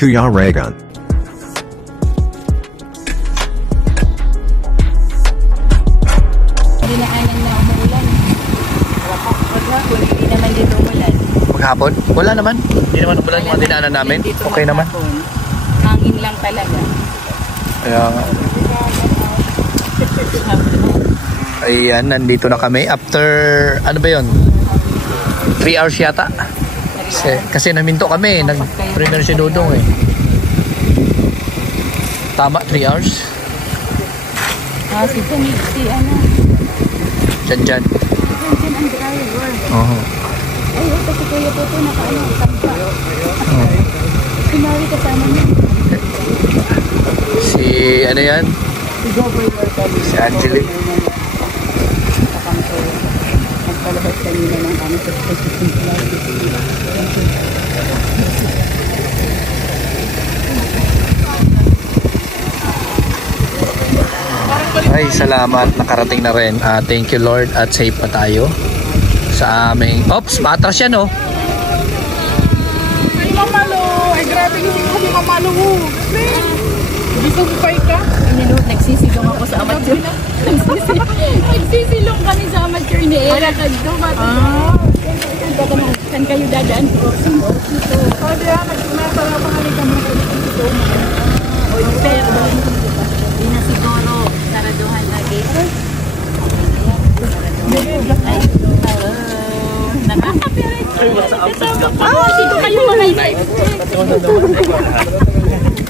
Kuya Raygun. Dinaanan na umuulan. Maghapon, hindi naman dito umulan. Maghapon? Wala naman. Hindi naman umulan yung mga dinaanan namin. Okay naman. Hangin lang talaga. Kaya nga. Ayan, nandito na kami. After, ano ba yun? 3 hours yata. Kasi naminto kami. Nag-premiere si Dudong eh. Tama, 3 hours. Si ano? Dyan. Diyan ang driver. Oo. Ay, ito si Kuya Toto nakaano, tampa. Sinawi kasama niya. Si, ano yan? Si Governor kami. Si Angelic. Nagpalabas kanina ng ano sa Ay, salamat. Nakarating na rin. Thank you Lord at safe pa tayo sa aming... Oops, matras yan oh. Ay, mamalo! Ay, grabe kasi kasi mamalo mo. Hindi ko bupay ka. Nagsisilong ako sa amateur. Nagsisilong kami sa amateur ni Era Kadto. Saan kayo dadaan po? O, diya, nagpunasarapan kami kami. Pero, hindi na siguro saraduhan lagi. Ay, nakakapirit. Dito kayo mga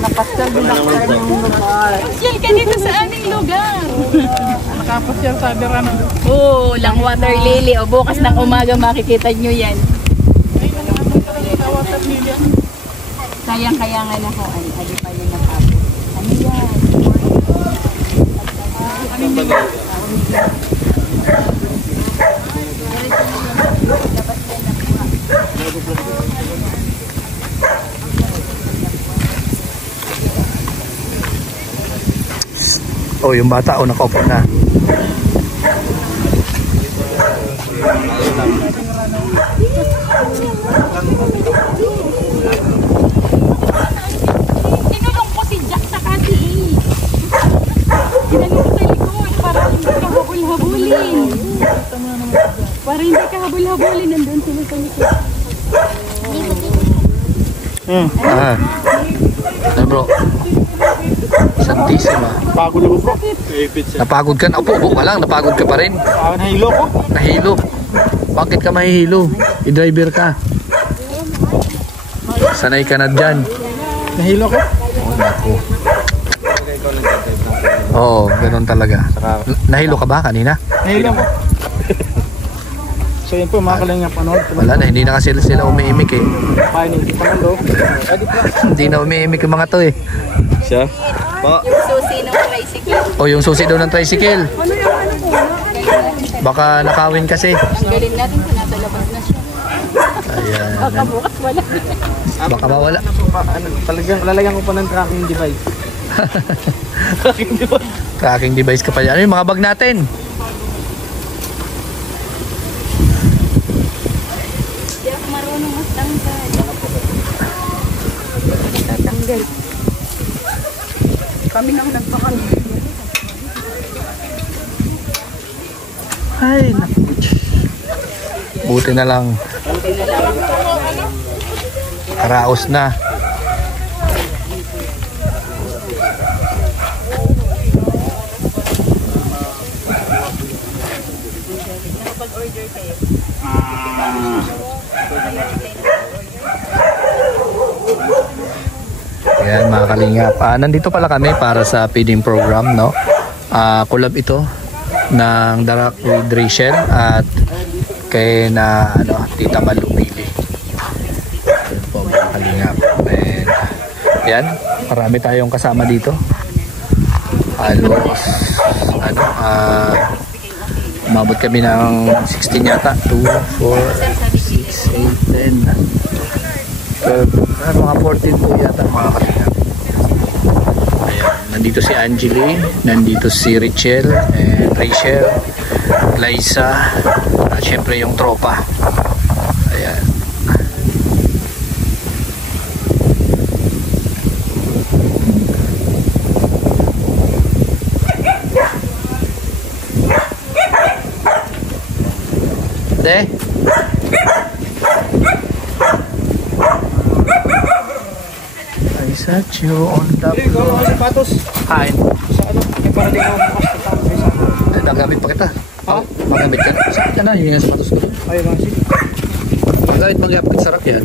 Napasyal din ako sa inyong lugar. Pasyal ka dito sa aming lugar. Nakapasyal sa Verano. Oo, lang water lily. O bukas ng umaga makikita nyo yan. Ay, naman talaga sa water lily. Kayang-kayangan ako. Ay, pa yun na tapos. Ano yan? Oh, yung bata o nakaupo na. Tinulong ko si Jack sa kasi eh. Ginanong sa likod para hindi ka habul-habulin. Para hindi ka habul-habulin. Nandun sila sa likod. Ano bro? Santisima. Pagod ako bro. Napagod ka? Upo ka lang. Napagod ka pa rin. Nahilo ko. Nahilo. Bakit ka mahihilo? I-driver ka. Sanay ka na dyan. Nahilo ko. Oh, naku. Oo, ganun talaga. Nahilo ka ba kanina? Nahilo ko. So yun po mga kalingap panood. Wala na, hindi na kasi sila umiimik eh. Kain hindi pa nalo. Hindi na umiimik yung mga to eh. Siya? Yung susi ng tricycle. O yung susi daw ng tricycle. Baka nakawin kasi. Tanggalin natin kung nasa labas na siya. Ayan. Baka bukas wala. Baka mawala. Talagang lalagyan ko pa ng tracking device. Tracking device. Tracking device ka pa dyan. Ano yung mga bag natin? Hindi ako marunong magtanggal. Tatanggal. Kami nang nagpakami. Ay, naku. Buti na lang. Karaos na. Nakapag-order kayo. Ayan mga kalingap. Nandito pala kami para sa feeding program, no? Collab ito ng Darak with Rachel at kay na Tita Malupili. Ayan po mga kalingap. And yan, marami tayong kasama dito. Halos umabot kami ng 16 yata. 2, 4, 6, 8, 10 12, mga 14 po yata mga kalingap. Ayan, nandito si Angeli, nandito si Rachel and Rachel, Liza at syempre yung tropa. Ayan. statue on the Ikaw ang sapatos. Kain. Sa ano? Ay, para din ako bukas na tao sa akin. Nagamit pa kita. Ha? Magamit ka. Sakit ka na. Yung nga sapatos ko. Ay, bang sige. Kahit magyapit, sarap yan.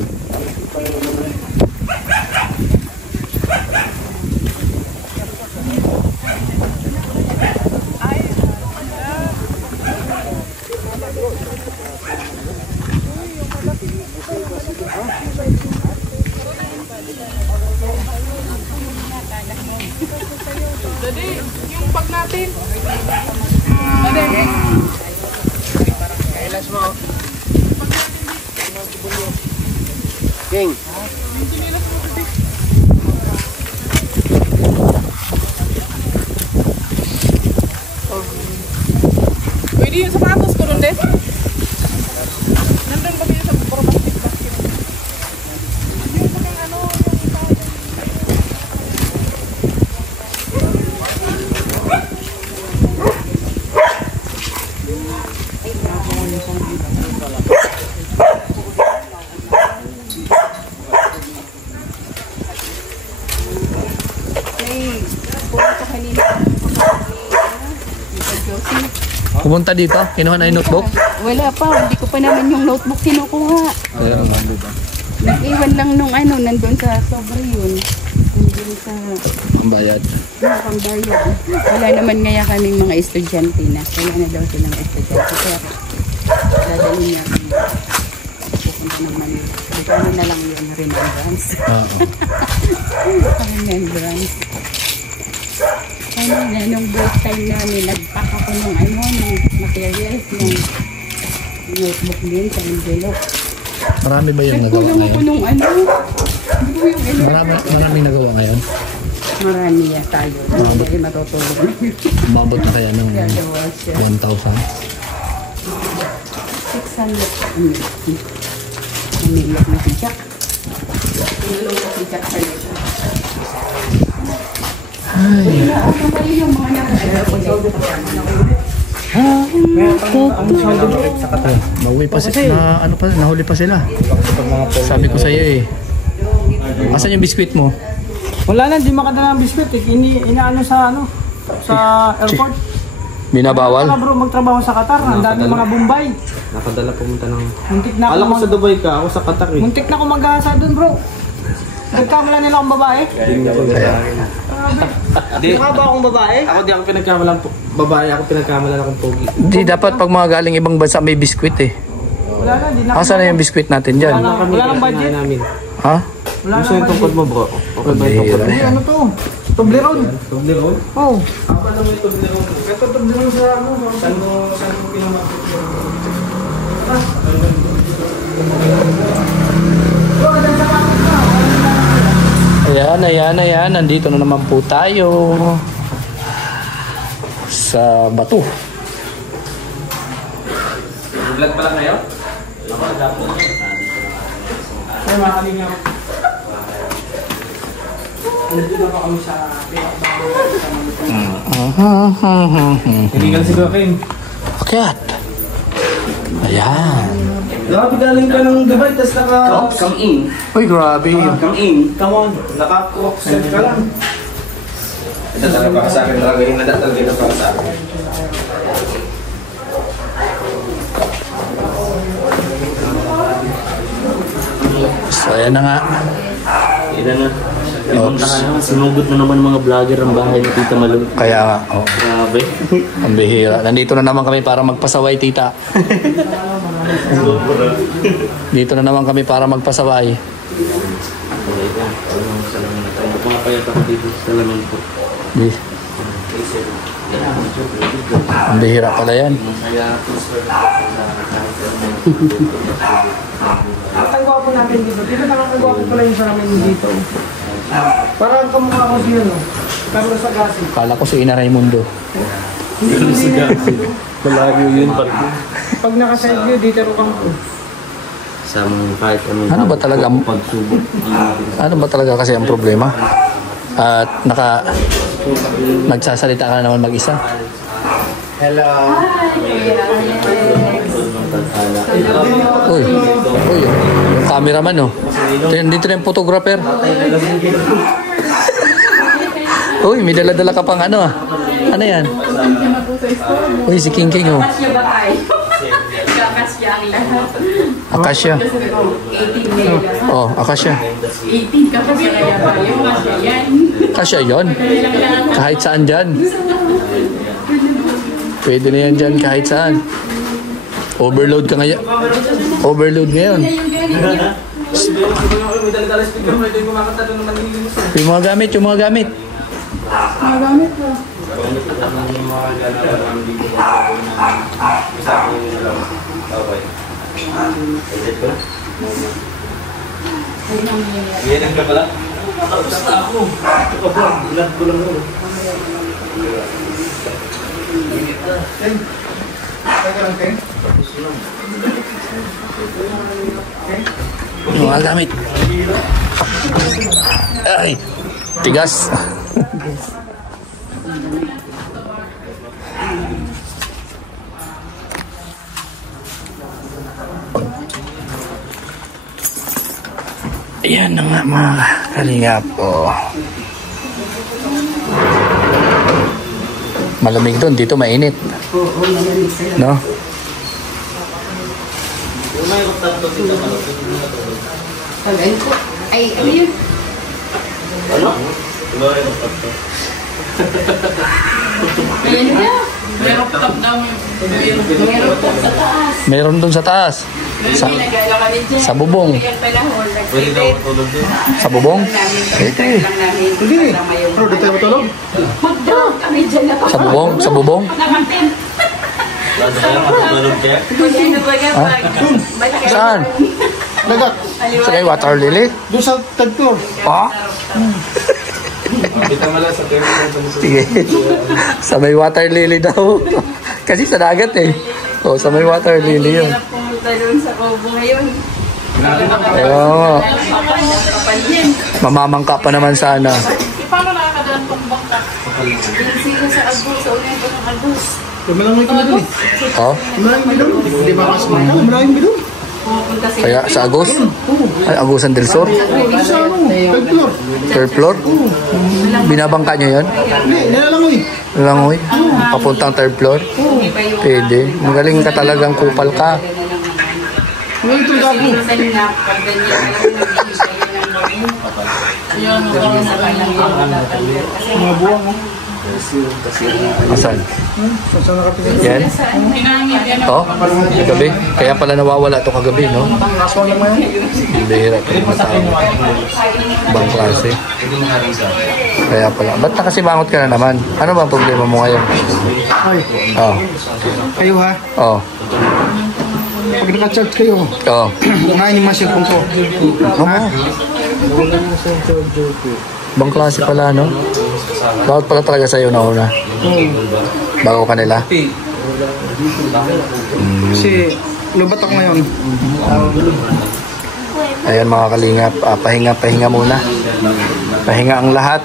Daddy, yung bag natin. Daddy. Kailas mo. King. Pwede yung sapatos ko rin din. Nandun kami sa basket. Yung pagkang ano, Pumunta dito. Kinuha na yung notebook. wala pa, hindi ko pa naman yung notebook kinukuha. Nag-iwan lang nung ano, nandun sa sobre yun. Nandun sa Ang bayad. pambayad. Wala naman ngaya kaming mga estudyante na. Wala na daw silang estudyante. Kaya dadalhin niya kami. Pupunta naman. Ano na lang yun, remembrance. Oo. Remembrance. Ano na, nung break time namin, nagpack ako ng ano, ng materials, ng notebook din sa envelope. Marami ba yung nagawa Nagkulang ako ngayon? nung ano, hindi ko yung Maraming nagawa ngayon. marami ya tayo. Hindi matutulog na yun. Umabot na kaya ng Gagawa siya. 1,000. 600. Umiiyak na si Jack. Tinulong ko si Jack sa lito. Ay. Ano ba yung mga Bawi pa sila. Nahuli pa sila. Sabi ko sa iyo eh. Asan yung biskwit mo? Wala na, di makadala ng biskwit eh. Inaano sa ano? Sa airport. Binabawal? Wala bro, magtrabaho sa Qatar. Ang dami mga Bombay. Nakadala pumunta ng... Muntik na Alam ako ko sa Dubai ka, ako sa Qatar eh. Muntik na ako mag-ahasa doon bro. Nagkamala nila akong babae. Di, Mukha ba akong babae? ako di ako pinagkamalang babae, ako pinagkamalan akong pogi. Di dapat pag mga galing ibang bansa may biskwit eh. Wala na, di na. Asan na yung biskwit natin dyan? Wala nang budget. Namin. Ha? Wala Gusto nang yung tungkod budget. mo bro? Okay ba yung tungkod mo? Ay, ano to? Toblerone. Tublerone? Oh. Ako alam mo yung Tublerone. Ito Toblerone sa ano? Saan mo pinamapit yun? Ayan. Nandito na naman po tayo sa bato. Vlog pa lang ngayon? Ay, makaling ako. Nandito na pa kami sa Hindi ka na siguro kayo. Akyat. Ayan. Grabe galing ka ng Dubai, tas naka... Come in. Uy, grabe. Come in. Come on. Naka-croc set ka lang. Ito talaga para sa akin. Talaga yung talaga ito para sa akin. So, ayan na nga. Ilan na. Ipunta ka na. Sinugot na naman mga vlogger ang bahay ni Tita Malu. Kaya nga, oh, Grabe. ang bihira. Nandito na naman kami para magpasaway, tita. Dito na naman kami para magpasaway. Pumapayat ako dito sa salamin ko. Di- Ang bihira pala yan. Ang gwapo natin dito. Dito na ang gwapo pala yung sa namin dito. Parang kamukha ko siya, no? Carlos Agassi. Kala ko si Ina Raimundo. Malayo yun pa rin. Pag naka-side view, dito rin kang po. Sa mga kahit anong Ano ba talaga? pagsubok. Ano ba talaga kasi ang problema? At nagsasalita ka na naman mag-isa. Uy, yung cameraman oh. Dito na yung photographer. Uy, may dala-dala ka pang ano ah. Ano yan? Uy, si King King oh. Kakasya ba tayo? Kakasya ang lahat. Akasya. 18 ngayon. Oh, Akasya. 18 kakasya kaya tayo. Kakasya yan. Akasya yon. Kahit saan dyan. Pwede na yan dyan kahit saan. Overload ka ngayon. Overload ngayon. Yung mga gamit, yung mga gamit. Mga gamit po. Yan ka pala? Tapos na ako. Ilan ko lang ako. Yung mga gamit. Ay, tigas. Ayan na nga mga kalingap. Oh. Malamig doon, dito mainit. No? Ay, ano yun? Ayan na. Meron top daw. Meron top sa taas. Meron doon sa taas. Sa, sa bubong. Sa bubong? Hindi. Bro, dito tayo matulog. Sa bubong? Sa bubong? Ha? Saan? Dagat. Sa kay water lily? Doon sa third floor. Ha? Kita mo lang sa Sige. Sa may water lily daw. Kasi sa dagat eh. O, sa may water lily yun. Pumunta doon sa Kobo ngayon. Oo. Mamamangka pa naman sana. Paano nakakadaan pang bangka? Sino sa Agos? Sa ulit ko ng Agos. Malamig kami doon. Oh? Maraming bilog. Hindi ba kasi maraming bilog? Pumunta sila. Kaya sa Agos? Ay, Agosan del Sur? Sa ano? Third floor. Third floor? Binabangka niyo yun? Hindi, nilalangoy. Langoy? Papuntang third floor? Pwede. Magaling ka talagang kupal ka. Ngayon ito gago. Minsan nga, pag ganyan na lang nagbibigay ng bago. Yun, sa kanyang kasi Mga buwang. Asan? Saan nakapitin? Yan? hinangin yan. Oh? Kagabi? Kaya pala nawawala to kagabi, no? Aswang lang mo yan. Bihira pa yung matao. Ibang klase. Kaya pala. Ba't nakasimangot ka na naman? Ano ba ang problema mo ngayon? Ay, Oh. kayo ha. Oh. Pag naka-charge kayo, Oh. kunain yung mga cellphone ko. Ano? Ibang klase pala, no? Bakit pala talaga sa'yo nauna? Bago ka nila? Kasi, lubat ako ngayon. Ayan mga kalingap, pahinga muna. Pahinga ang lahat.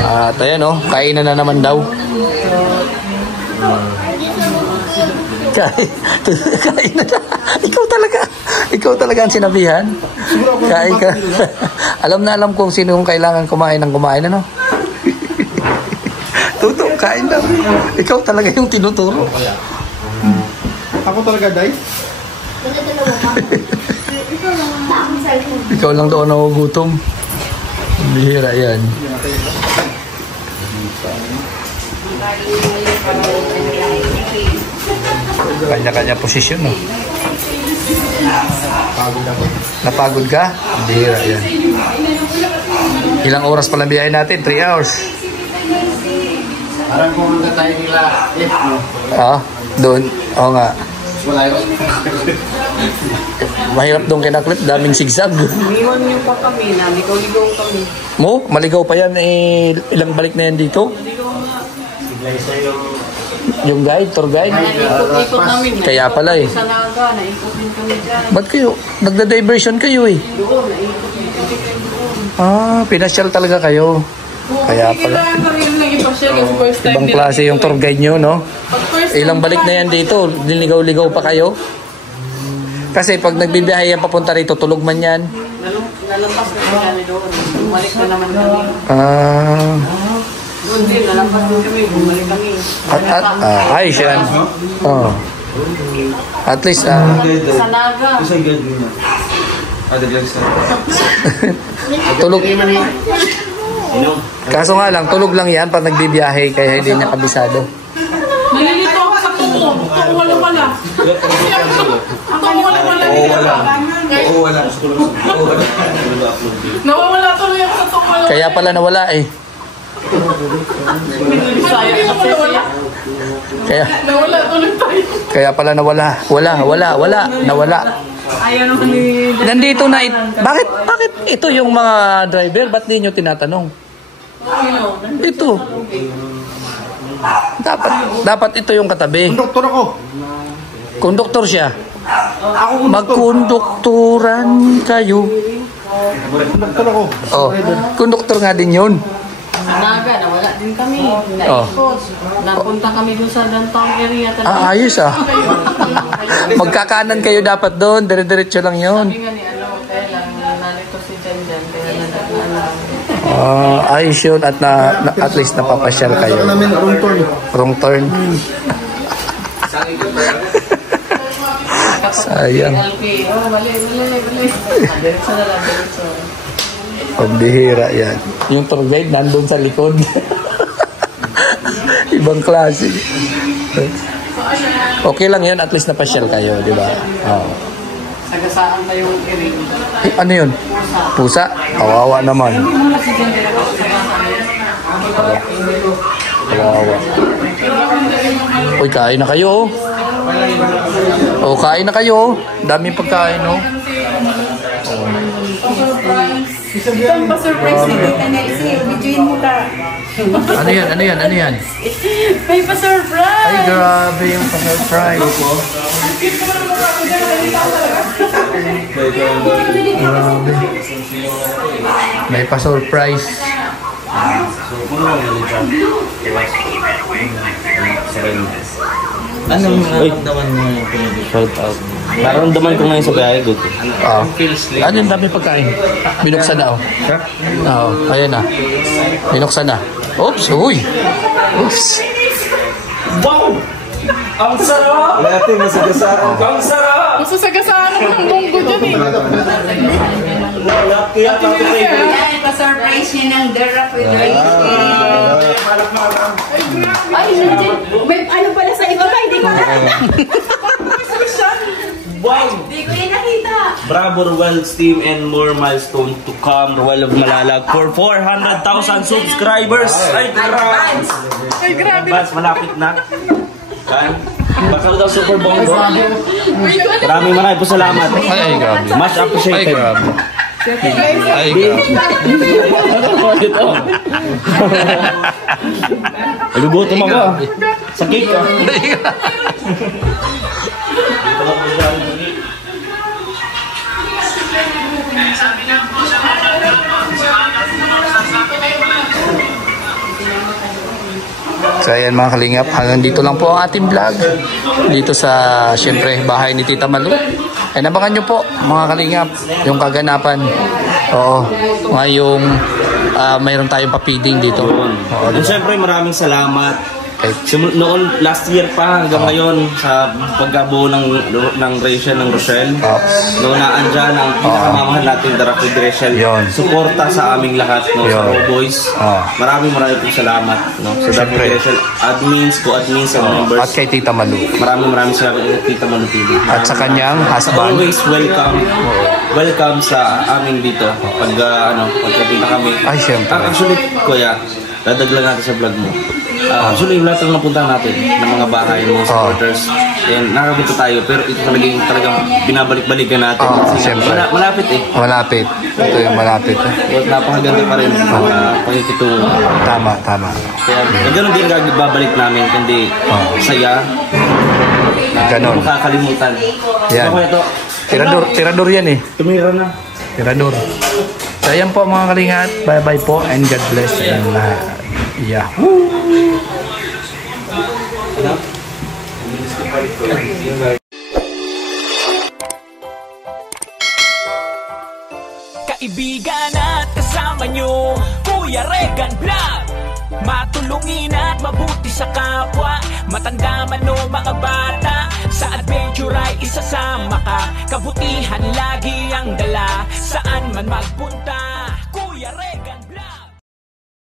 At ayan oh, kainan na naman daw. Kain na. Ikaw talaga ang sinabihan. Kain ka. Alam na alam kung sino yung kailangan kumain ng kumain, ano? Tuto, kain na. Ikaw talaga yung tinuturo. Ako talaga, Day. Ikaw lang doon nagugutom. Bihira yan. Kanya-kanya posisyon, no? Napagod ka? Bihira yan. Ilang oras pala biyahe natin? 3 hours. Parang kung hanggang tayo nila, no? Ah, doon. Oo nga. Malayo. Mahirap doon kinaklip, daming sigsag. Iwan niyo pa kami, naligaw-ligaw kami. Mo, maligaw pa yan eh, ilang balik na yan dito? Yung guide, tour guide? Ikot-ikot namin. Kaya pala eh. Sa Naga, naikot din kami dyan. Ba't kayo? Nagda-diversion kayo eh. Doon, naikot-ikot. Ah, pinasyal talaga kayo. Kaya pala. Kailangan na rin naging pasyal yung first time Ibang nila. klase yung tour guide nyo, no? Pag first time Ilang balik na yan dito? Niligaw-ligaw pa kayo? Kasi pag nagbibiyahe yan papunta rito, tulog man yan. Nalampas na kami doon. Bumalik na naman kami. Doon din, nalampas din kami. Bumalik kami. Ayos yan. Oh. At least, Sa Naga. tulog. Kaso nga lang, tulog lang yan pag nagbibiyahe, kaya hindi niya kabisado. Nalilito ako sa tungo. Tungo wala wala. Tungo wala wala. Oo, wala. Nawawala tuloy ako sa tungo wala. Kaya pala nawala eh. Kaya, Nawala tuloy tayo. kaya pala nawala. Nawala. Ayaw naman ni... Nandito na, bakit ito yung mga driver? Ba't di nyo tinatanong? Ito. Dapat ito yung katabi. Doktor ako. Konduktor siya. Magkondukturan kayo. Doktor ako. Oh, konduktor nga din yun. Sa Naga, nawala din kami. Naikot. Napunta kami doon sa downtown area. Ayos ah. Magkakanan kayo dapat doon. Dire-diretso lang yun. Sabi nga ni kaya lang nalito si Janjan. Kaya Ayos yun at at least napapasyal kayo. Namin Wrong turn. Sayang. Bali. Diretso na lang, diretso. Pambihira yan. Yung tour guide nandun sa likod. Ibang klase. Okay lang yun, at least napasyal kayo, di ba? Oh. Sagasaan pa yung area. Ano yun? Pusa? Kawawa naman. Kawawa. Uy, kain na kayo. Oh, kain na kayo. Daming pagkain, no? Ito ang pa-surprise ni Tita Nelsie. Videoin mo ka. Ano yan? May pa-surprise! Ay, grabe yung pa-surprise. Grabe. May pa-surprise. Anong nararamdaman mo yung shout out? Nararamdaman ko ngayon sa biyahe, good. Ano yung dami pagkain? Binuksan na, oh. Oo, ayan na. Binuksan na. Oops, uy. Oops. Wow! Ang sarap! Dati masagasaan. Ang sarap! Masasagasaan ako ng munggo dyan eh. Pa-surprise niya ng The Rock with Ay, nandiyan. May ano pala sa iba ba? Hindi ko nakita. Wow! Hindi ko yung nakita. Bravo Royals team and more milestone to come. Royal of Malalag for 400,000 subscribers. Ay, grabe! Ay, grabe. Mas malapit na. Kan? Baka daw super bongo. Maraming po salamat. Ay, grabe. Much Ay, appreciated. grabe. Ay, grabe. Ito. Nagugutom ako. Sa cake ah. So ayan mga kalingap, hanggang dito lang po ang ating vlog dito sa syempre bahay ni Tita Malu. Ay nabangan nyo po mga kalingap yung kaganapan. Oo, ngayong mayroon tayong papiding dito. Oo, And syempre maraming salamat. Noon last year pa hanggang ngayon sa paggabuo ng Rachel ng Rochelle. Noon naandyan ang pinakamamahal nating Darapid Rachel. Suporta sa aming lahat no sa Raw Boys. Maraming pong salamat no sa Darapid Rachel admins, co-admins and members. At kay Tita Malu. Maraming salamat kay Tita Malu TV. At sa kanyang husband. Always welcome. Welcome sa amin dito pag pagkabita kami. Ay, syempre. Actually, kuya, dadaglan natin sa vlog mo. Actually, yung lahat ng napunta natin ng mga bahay, ng mga supporters, and nakakita tayo, pero ito talagang binabalik-balikan natin. Siyempre. Malapit eh. Malapit. Ito yung malapit. Napakaganda pa rin ang pakikitungo. Tama. Kaya gano'n din babalik namin, kundi saya, na Ganon. hindi makakalimutan. Yan. Ako ito. Tirador yan eh. Tumira na. Tirador. So ayan po mga kalingat. Bye-bye po and God bless and Yahoo! yan at kasama nyo, Kuya Regan Vlog. Matulungin at mabuti sa kapwa, matanda man o mga bata, sa adventure ay isasama ka. Kabutihan lagi ang dala, saan man magpunta.